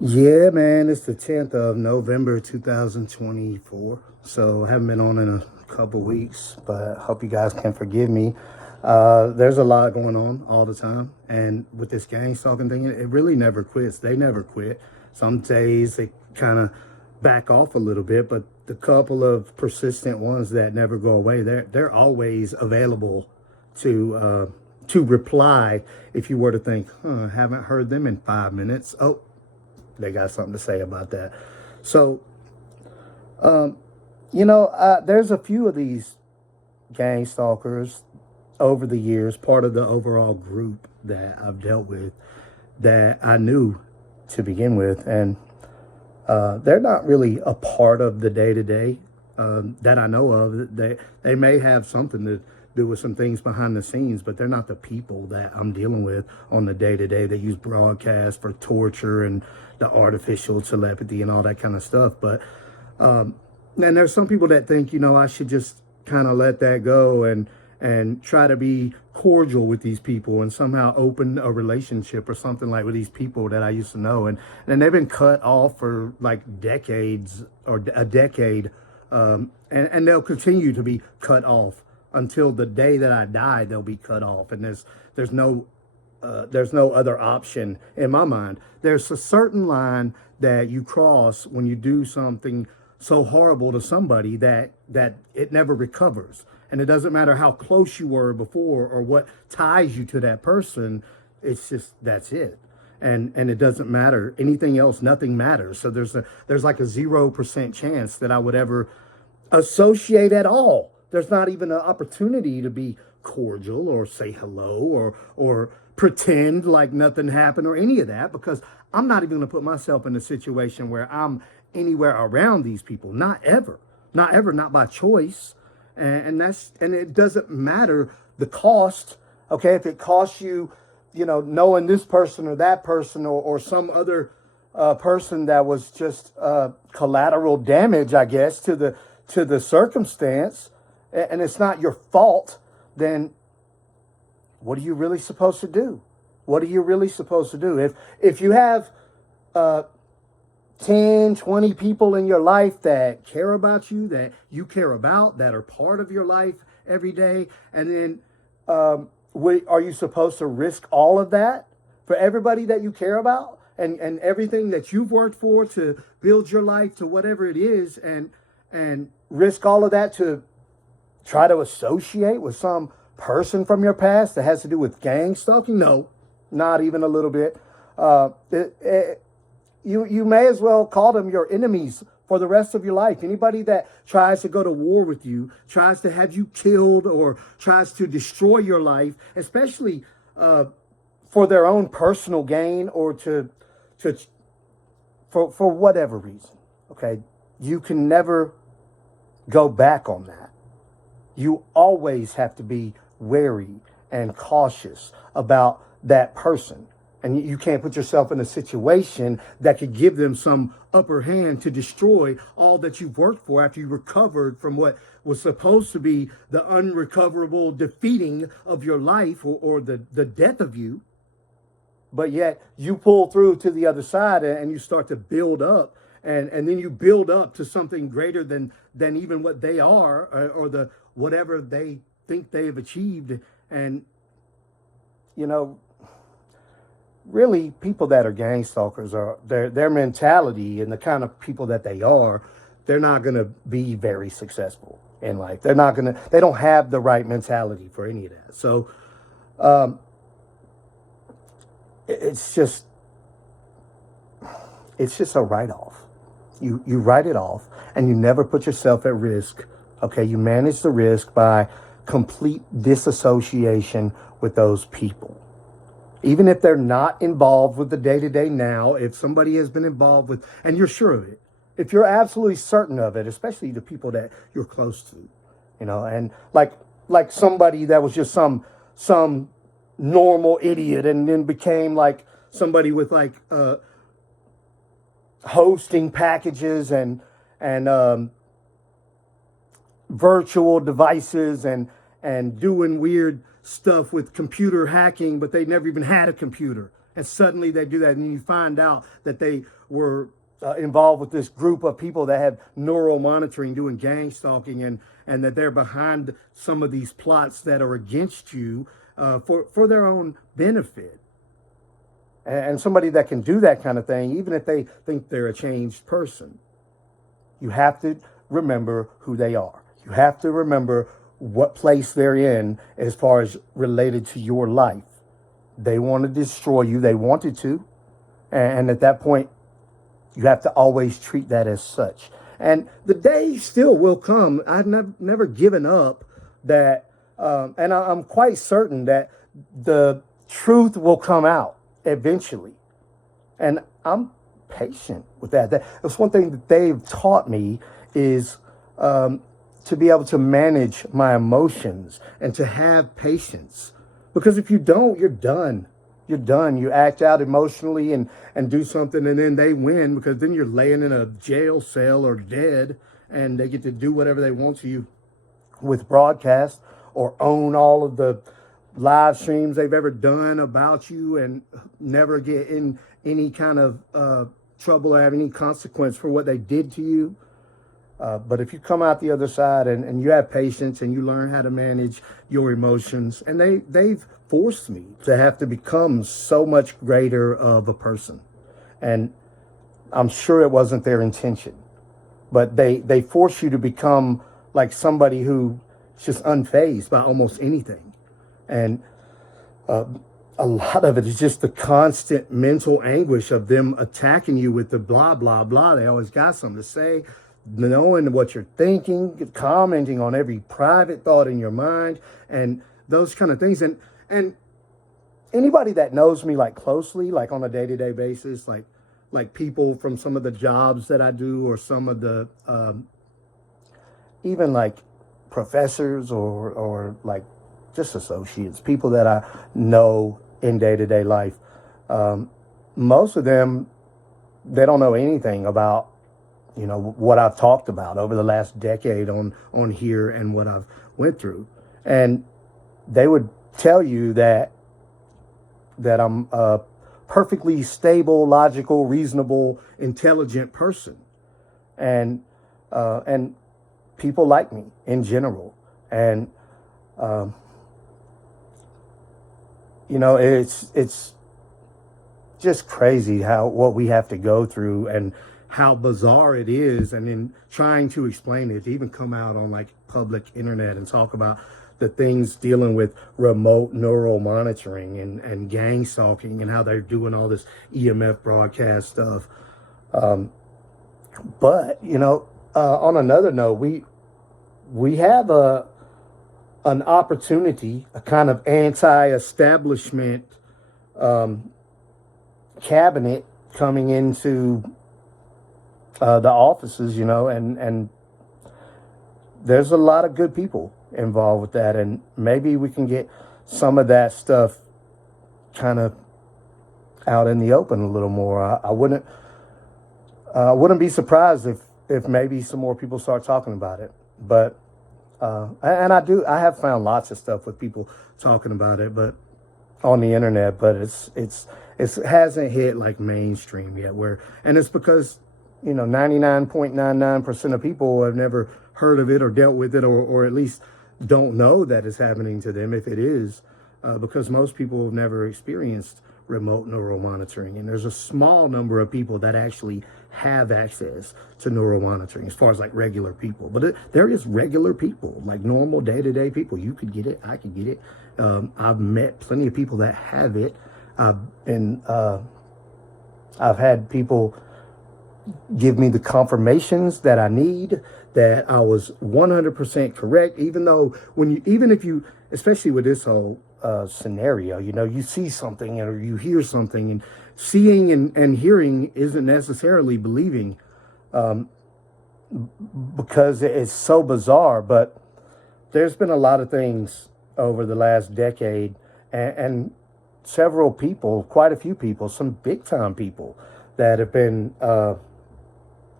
Yeah, man, it's the 10th of November 2024. So I haven't been on in a couple weeks, but I hope you guys can forgive me. There's a lot going on all the time. And with this gang stalking thing, it really never quits. They never quit. Some days they kind of back off a little bit, but the couple of persistent ones that never go away, they're always available to reply if you were to think, haven't heard them in 5 minutes. Oh, they got something to say about that. So, there's a few of these gang stalkers over the years, part of the overall group that I've dealt with that I knew to begin with. And they're not really a part of the day to day that I know of. They may have something to do with some things behind the scenes, but they're not the people that I'm dealing with on the day to day. They use broadcasts for torture and the artificial telepathy and all that kind of stuff. But and there's some people that think, I should just kind of let that go and try to be cordial with these people and somehow open a relationship or something like with these people that I used to know. And they've been cut off for like decades or a decade. And they'll continue to be cut off until the day that I die. They'll be cut off. And there's no other option in my mind. There's a certain line that you cross when you do something so horrible to somebody that it never recovers. And it doesn't matter how close you were before or what ties you to that person. It's just, that's it. And it doesn't matter anything else. Nothing matters. So there's like a 0% chance that I would ever associate at all. There's not even an opportunity to be cordial or say hello or pretend like nothing happened or any of that, because I'm not even going to put myself in a situation where I'm anywhere around these people. Not ever. Not ever. Not by choice. And it doesn't matter the cost. Okay, if it costs you, knowing this person or that person or some other person that was just collateral damage, I guess, to the circumstance, and it's not your fault, then what are you really supposed to do? What are you really supposed to do? If you have 10, 20 people in your life that care about you, that you care about, that are part of your life every day, and then are you supposed to risk all of that for everybody that you care about and everything that you've worked for to build your life to whatever it is, and risk all of that to try to associate with some person from your past that has to do with gang stalking? No, not even a little bit. You may as well call them your enemies for the rest of your life. Anybody that tries to go to war with you, tries to have you killed, or tries to destroy your life, especially for their own personal gain or for whatever reason. Okay, you can never go back on that. You always have to be wary and cautious about that person. And you can't put yourself in a situation that could give them some upper hand to destroy all that you've worked for after you recovered from what was supposed to be the unrecoverable defeating of your life or the death of you. But yet you pull through to the other side and you start to build up. And then you build up to something greater than even what they are, or the whatever they think they have achieved. And, really, people that are gang stalkers are their mentality and the kind of people that they are, they're not going to be very successful in life. They don't have the right mentality for any of that. So it's just a write-off. You write it off and you never put yourself at risk. Okay, you manage the risk by complete disassociation with those people. Even if they're not involved with the day-to-day now, if somebody has been involved with, and you're sure of it, if you're absolutely certain of it, especially the people that you're close to, and like somebody that was just some normal idiot and then became like somebody with like hosting packages and virtual devices and doing weird stuff with computer hacking, but they never even had a computer. and suddenly they do that, and you find out that they were involved with this group of people that have neural monitoring, doing gang stalking, and that they're behind some of these plots that are against you for their own benefit. And somebody that can do that kind of thing, even if they think they're a changed person, you have to remember who they are. You have to remember what place they're in as far as related to your life. They want to destroy you. They wanted to. And at that point, you have to always treat that as such. And the day still will come. I've never given up that. And I'm quite certain that the truth will come out eventually. And I'm patient with that. That's one thing that they've taught me is to be able to manage my emotions and to have patience. Because if you don't, you're done. You're done. You act out emotionally and do something, and then they win, because then you're laying in a jail cell or dead, and they get to do whatever they want to you with broadcast or own all of the live streams they've ever done about you and never get in any kind of trouble or have any consequence for what they did to you. But if you come out the other side and you have patience and you learn how to manage your emotions, and they've forced me to have to become so much greater of a person. And I'm sure it wasn't their intention, but they force you to become like somebody who's just unfazed by almost anything. And a lot of it is just the constant mental anguish of them attacking you with the blah, blah, blah. They always got something to say, knowing what you're thinking, commenting on every private thought in your mind, and those kind of things. And anybody that knows me like closely, like on a day-to-day basis, like people from some of the jobs that I do, or some of the even like professors or like just associates, people that I know in day-to-day life, most of them, they don't know anything about, you know, what I've talked about over the last decade on here and what I've went through. And they would tell you that I'm a perfectly stable, logical, reasonable, intelligent person. And people like me in general. And you know, it's just crazy what we have to go through and how bizarre it is. And in trying to explain it, to even come out on like public internet and talk about the things dealing with remote neural monitoring and gang stalking and how they're doing all this EMF broadcast stuff. But, you know, on another note, we have an opportunity, a kind of anti-establishment cabinet coming into the offices, you know, and there's a lot of good people involved with that, and maybe we can get some of that stuff kind of out in the open a little more. I wouldn't be surprised if maybe some more people start talking about it. But and I have found lots of stuff with people talking about it, but on the internet, but it hasn't hit like mainstream yet. And it's because, you know, 99.99% of people have never heard of it or dealt with it, or at least don't know that it's happening to them, if it is, because most people have never experienced remote neural monitoring. And there's a small number of people that actually have access to neural monitoring, as far as like regular people. But there is regular people, like normal day-to-day people. You could get it. I could get it. I've met plenty of people that have it. I've had people give me the confirmations that I need, that I was 100% correct, even though even if you, especially with this whole scenario, you know, you see something or you hear something, and seeing and hearing isn't necessarily believing, because it's so bizarre. But there's been a lot of things over the last decade, and several people, quite a few people, some big time people that have been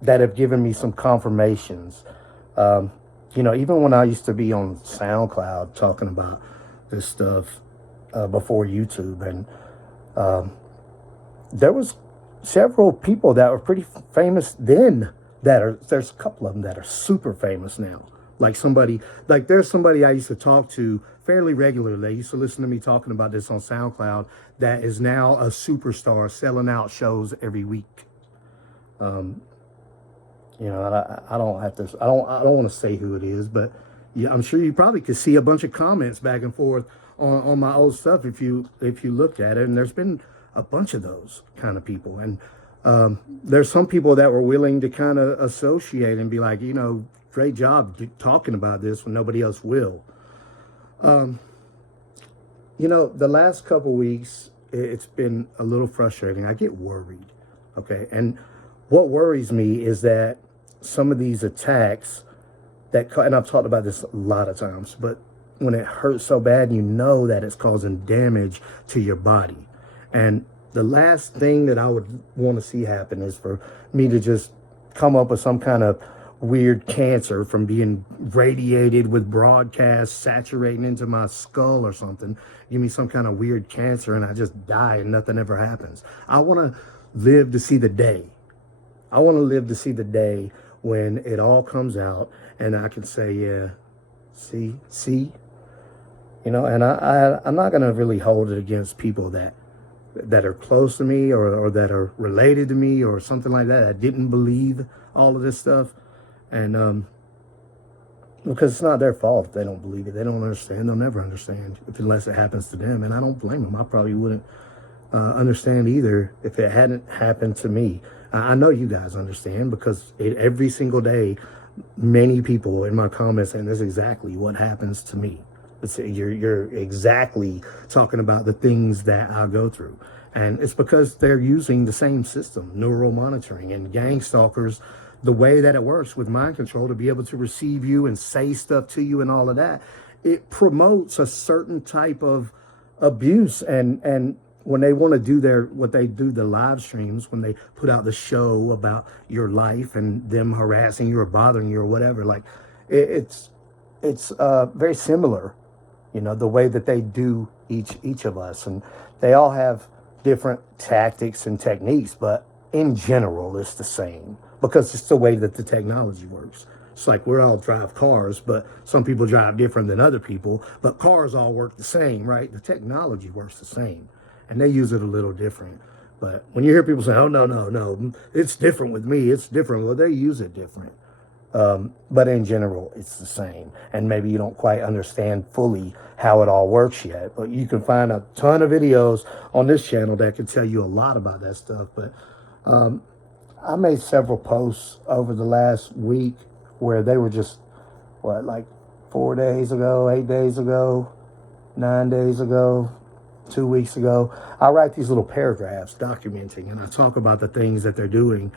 that have given me some confirmations. You know, even when I used to be on SoundCloud talking about this stuff before YouTube, and there was several people that were pretty famous then there's a couple of them that are super famous now. There's somebody I used to talk to fairly regularly. They used to listen to me talking about this on SoundCloud that is now a superstar selling out shows every week. I don't have to. I don't want to say who it is, but yeah, I'm sure you probably could see a bunch of comments back and forth on my old stuff if you looked at it. And there's been a bunch of those kind of people, and there's some people that were willing to kind of associate and be like, great job talking about this when nobody else will. The last couple weeks, it's been a little frustrating. I get worried, okay, and what worries me is that some of these attacks and I've talked about this a lot of times, but when it hurts so bad, that it's causing damage to your body. And the last thing that I would want to see happen is for me to just come up with some kind of weird cancer from being radiated with broadcast saturating into my skull or something. Give me some kind of weird cancer and I just die and nothing ever happens. I want to live to see the day. I want to live to see the day when it all comes out and I can say, yeah, see, and I'm not going to really hold it against people that are close to me or that are related to me or something like that. I didn't believe all of this stuff. And because it's not their fault if they don't believe it. They don't understand. They'll never understand unless it happens to them. And I don't blame them. I probably wouldn't understand either if it hadn't happened to me. I know you guys understand because every single day, many people in my comments saying this is exactly what happens to me. You're exactly talking about the things that I go through. And it's because they're using the same system, neural monitoring and gang stalkers, the way that it works with mind control to be able to receive you and say stuff to you and all of that. It promotes a certain type of abuse. And when they want to do the live streams, when they put out the show about your life and them harassing you or bothering you or whatever, like it's very similar, the way that they do each of us. And they all have different tactics and techniques, but in general, it's the same because it's the way that the technology works. It's like we all drive cars, but some people drive different than other people, but cars all work the same, right? The technology works the same. And they use it a little different. But when you hear people say, oh, no, it's different with me, it's different. Well, they use it different. But in general, it's the same. And maybe you don't quite understand fully how it all works yet. But you can find a ton of videos on this channel that can tell you a lot about that stuff. But I made several posts over the last week where they were just, 4 days ago, 8 days ago, 9 days ago, 2 weeks ago. I write these little paragraphs documenting, and I talk about the things that they're doing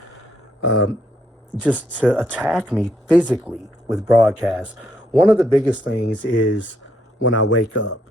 just to attack me physically with broadcasts. One of the biggest things is when I wake up.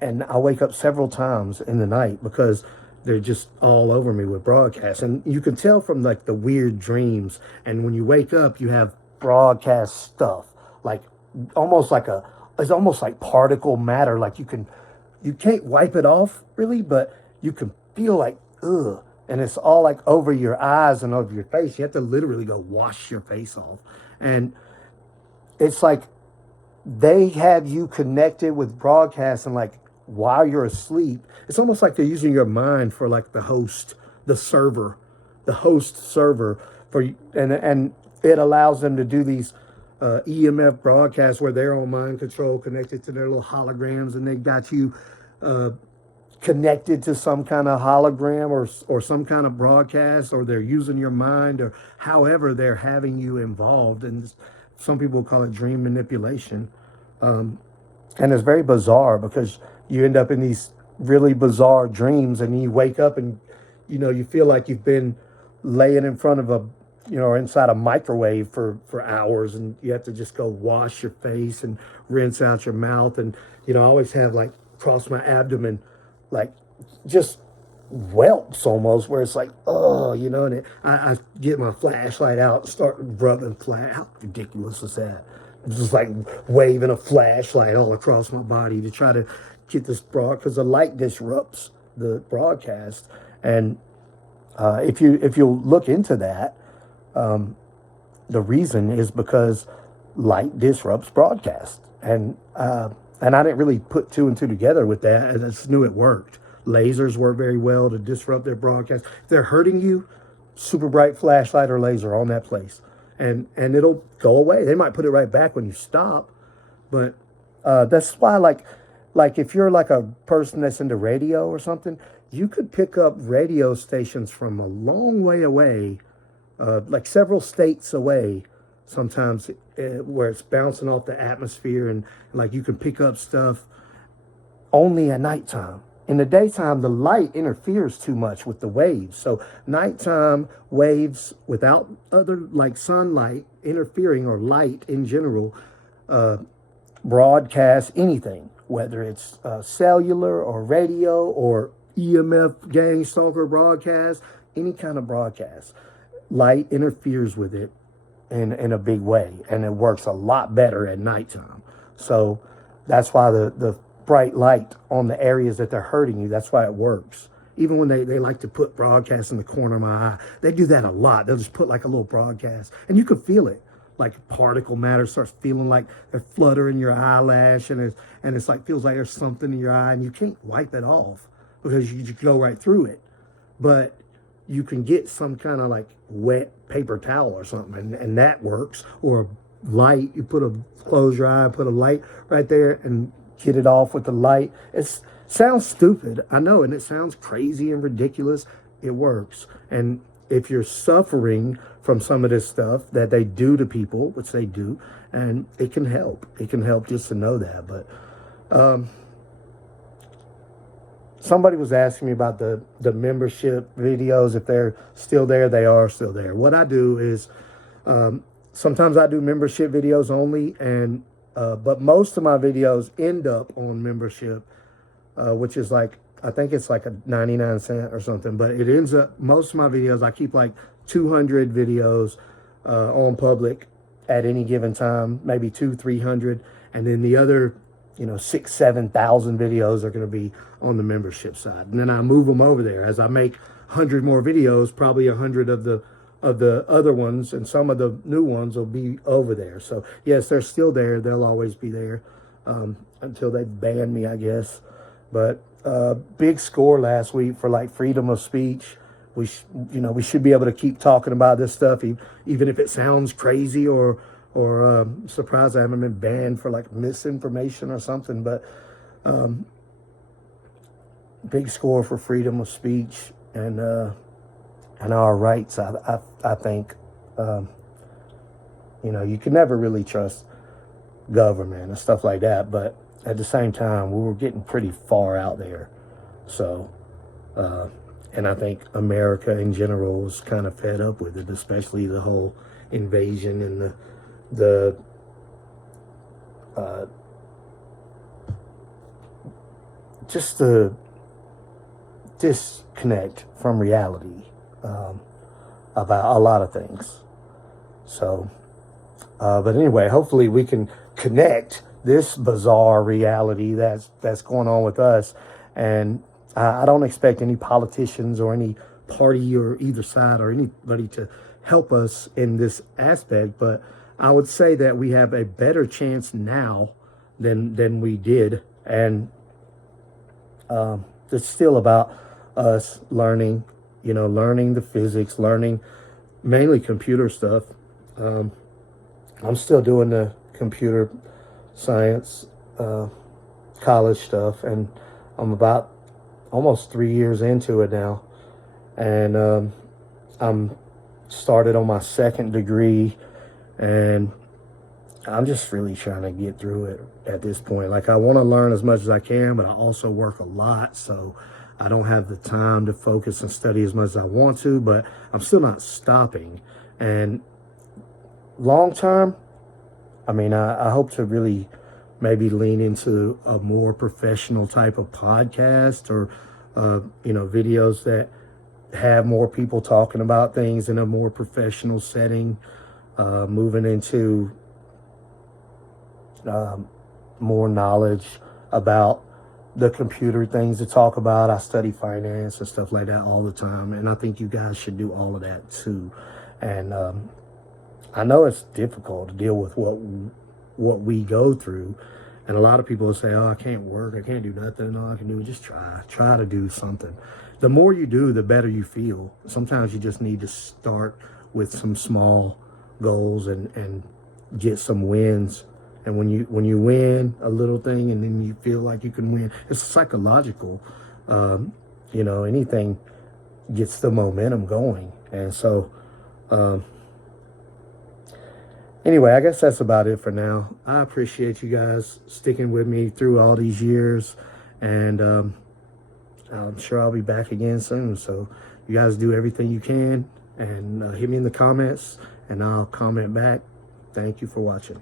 And I wake up several times in the night because they're just all over me with broadcasts. And you can tell from the weird dreams. And when you wake up, you have broadcast stuff, it's almost like particle matter. Like you can't wipe it off really, but you can feel like, ugh. And it's all over your eyes and over your face. You have to literally go wash your face off. And it's like they have you connected with broadcasting while you're asleep. It's almost like they're using your mind for the host server for you. And it allows them to do these EMF broadcasts where they're on mind control connected to their little holograms, and they got you connected to some kind of hologram or some kind of broadcast, or they're using your mind, or however they're having you involved. And some people call it dream manipulation. And it's very bizarre because you end up in these really bizarre dreams, and you wake up and, you feel like you've been laying in front of inside a microwave for hours, and you have to just go wash your face and rinse out your mouth. And, I always have across my abdomen, just welts almost, where it's and I get my flashlight out and start rubbing how ridiculous is that? Just waving a flashlight all across my body to try to get this because the light disrupts the broadcast. And if you look into that, the reason is because light disrupts broadcast, and I didn't really put two and two together with that. I just knew it worked. Lasers work very well to disrupt their broadcast. If they're hurting you, super bright flashlight or laser on that place, and it'll go away. They might put it right back when you stop, but that's why like if you're like a person that's into radio or something, you could pick up radio stations from a long way away, like several states away sometimes, where it's bouncing off the atmosphere, and like you can pick up stuff only at nighttime. In the daytime, the light interferes too much with the waves. So nighttime waves without other like sunlight interfering, or light in general, broadcast anything, whether it's cellular or radio or EMF gang stalker broadcast, any kind of broadcast. Light interferes with it in a big way, and it works a lot better at nighttime. So that's why the bright light on the areas that they're hurting you, that's why it works. Even when they like to put broadcasts in the corner of my eye, they do that a lot. They'll just put like a little broadcast, and you can feel it. Like particle matter starts feeling like they're fluttering your eyelash, and it's like feels like there's something in your eye, and you can't wipe it off because you just go right through it. But you can get some kind of like wet paper towel or something, and that works. Or light, you close your eye, put a light right there, and get it off with the light. It sounds stupid, I know, and it sounds crazy and ridiculous. It works. And if you're suffering from some of this stuff that they do to people, which they do, and it can help. It can help just to know that. But somebody was asking me about the membership videos. If they're still there, they are still there. What I do is sometimes I do membership videos only, and but most of my videos end up on membership, which is like, I think it's like a 99 cent or something, but it ends up, most of my videos, I keep like 200 videos on public at any given time, maybe 300, and then the other, 6,000-7,000 videos are going to be on the membership side. And then I move them over there as I make 100 more videos. Probably 100 of the other ones and some of the new ones will be over there. So yes, they're still there. They'll always be there until they ban me, I guess. But big score last week for like freedom of speech. We should be able to keep talking about this stuff, even if it sounds crazy or surprised I haven't been banned for like misinformation or something. But big score for freedom of speech and our rights. I think you can never really trust government and stuff like that, but at the same time, we were getting pretty far out there. So, and I think America in general is kind of fed up with it, especially the whole invasion and the just the disconnect from reality about a lot of things. So, but anyway, hopefully we can connect this bizarre reality that's going on with us. And I don't expect any politicians or any party or either side or anybody to help us in this aspect, but I would say that we have a better chance now than we did. And it's still about us learning the physics, learning mainly computer stuff. I'm still doing the computer science college stuff, and I'm about almost 3 years into it now, and I'm started on my second degree, and I'm just really trying to get through it at this point. Like, I want to learn as much as I can, but I also work a lot, so I don't have the time to focus and study as much as I want to, but I'm still not stopping. And long term, I mean, I hope to really maybe lean into a more professional type of podcast, or, videos that have more people talking about things in a more professional setting, moving into more knowledge about the computer things to talk about. I study finance and stuff like that all the time, and I think you guys should do all of that too. And I know it's difficult to deal with what we go through, and a lot of people say, "Oh, I can't work, I can't do nothing. All I can do is just try to do something." The more you do, the better you feel. Sometimes you just need to start with some small goals and get some wins. And when you win a little thing, and then you feel like you can win, it's psychological. Anything gets the momentum going. And so, anyway, I guess that's about it for now. I appreciate you guys sticking with me through all these years, and I'm sure I'll be back again soon. So you guys do everything you can, and hit me in the comments, and I'll comment back. Thank you for watching.